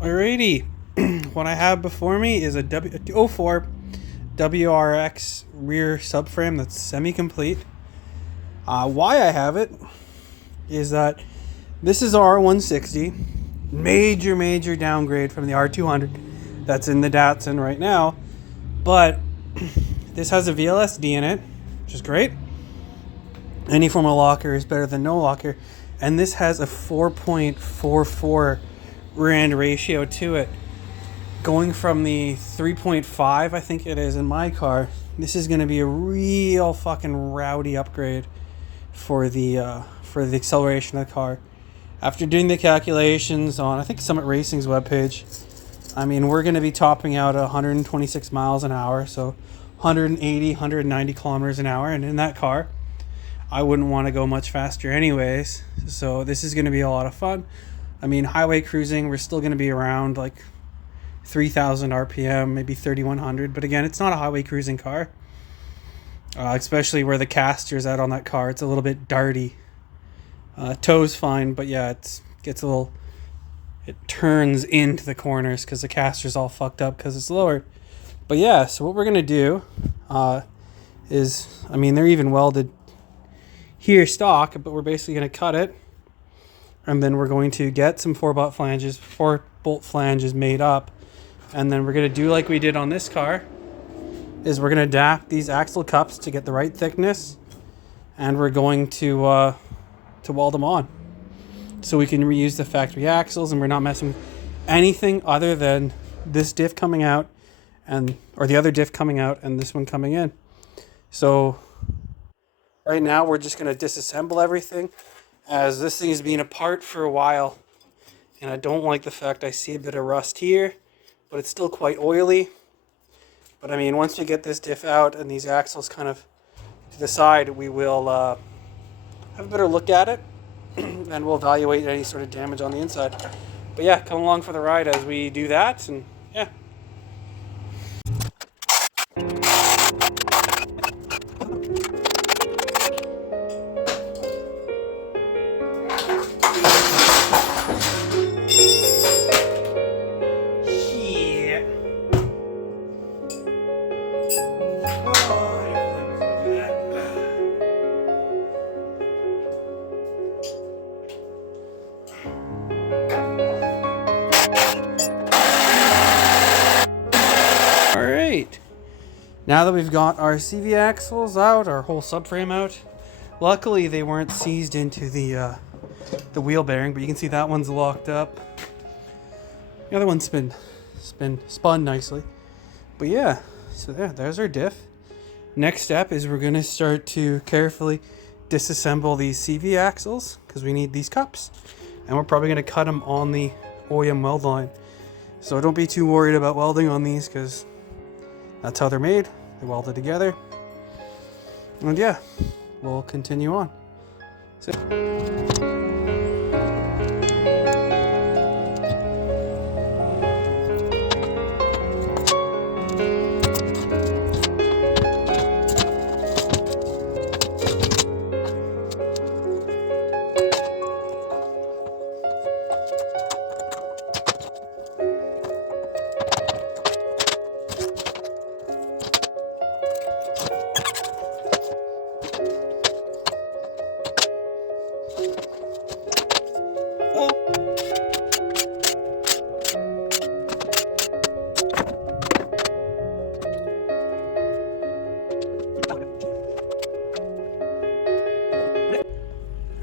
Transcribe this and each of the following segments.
Alrighty, what I have before me is a 04 WRX rear subframe that's semi-complete. Why I have it is that this is R160, major downgrade from the R200 that's in the Datsun right now, but this has a vlsd in it, which is great. Any form of locker is better than no locker, and this has a 4.44 rear end ratio to it, going from the 3.5 I think it is in my car. This is going to be a real fucking rowdy upgrade for the acceleration of the car. After doing the calculations on, I think, Summit Racing's webpage, I mean, we're going to be topping out 126 miles an hour, so 180, 190 kilometers an hour, and in that car I wouldn't want to go much faster anyways, so this is going to be a lot of fun. I mean, highway cruising, we're still going to be around like 3,000 RPM, maybe 3,100, but again, it's not a highway cruising car, especially where the caster's at on that car. It's a little bit darty. Tow's fine, but yeah, it turns into the corners because the caster's all fucked up because it's lowered. But yeah, so what we're going to do is, I mean, they're even welded here stock, but we're basically going to cut it, and then we're going to get some 4-bolt flanges made up, and then we're going to do like we did on this car, is we're going to adapt these axle cups to get the right thickness, and we're going to weld them on so we can reuse the factory axles, and we're not messing with anything other than this diff coming out or the other diff coming out and this one coming in. So right now we're just going to disassemble everything, as this thing has been apart for a while, and I don't like the fact I see a bit of rust here, but it's still quite oily. But I mean, once we get this diff out and these axles kind of to the side, we will have a better look at it and we'll evaluate any sort of damage on the inside. But yeah, come along for the ride as we do that, and yeah. Alright, now that we've got our CV axles out, our whole subframe out, luckily they weren't seized into the wheel bearing, but you can see that one's locked up. The other one's been spun nicely. But yeah, so there's our diff. Next step is we're going to start to carefully disassemble these CV axles, because we need these cups, and we're probably going to cut them on the OEM weld line. So don't be too worried about welding on these, because that's how they're made. They're welded together. And yeah, we'll continue on. So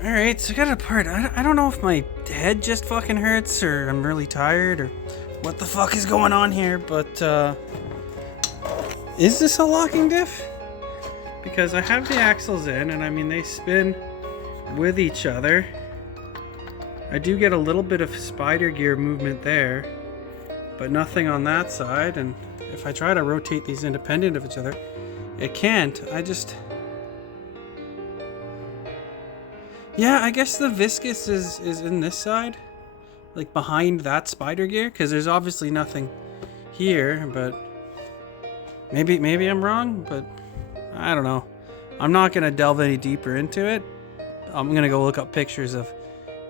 alright, so I got it apart. I don't know if my head just fucking hurts, or I'm really tired, or what the fuck is going on here, but is this a locking diff? Because I have the axles in, and I mean, they spin with each other. I do get a little bit of spider gear movement there, but nothing on that side, and if I try to rotate these independent of each other, it can't. Yeah, I guess the viscous is in this side, like behind that spider gear, because there's obviously nothing here, but maybe I'm wrong, but I don't know. I'm not going to delve any deeper into it. I'm going to go look up pictures of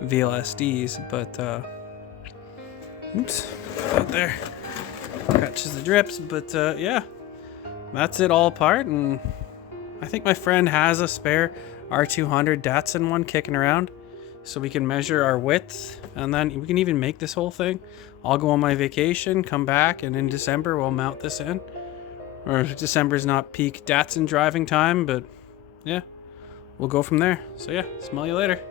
vlsds, but Oops, out there. Catches the drips, but yeah, that's it all apart, and I think my friend has a spare R200 Datsun one kicking around, so we can measure our width, and then we can even make this whole thing. I'll go on my vacation, come back, and in December we'll mount this in. Or December's not peak Datsun driving time, but yeah, we'll go from there. So yeah, smell you later.